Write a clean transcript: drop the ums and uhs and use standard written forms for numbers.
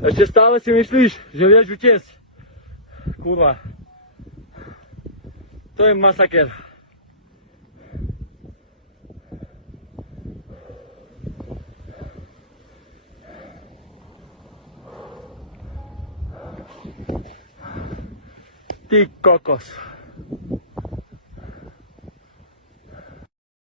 Ešte stále si myslíš, že vieš utiecť? Kurva. To je masaker. Ty kokos.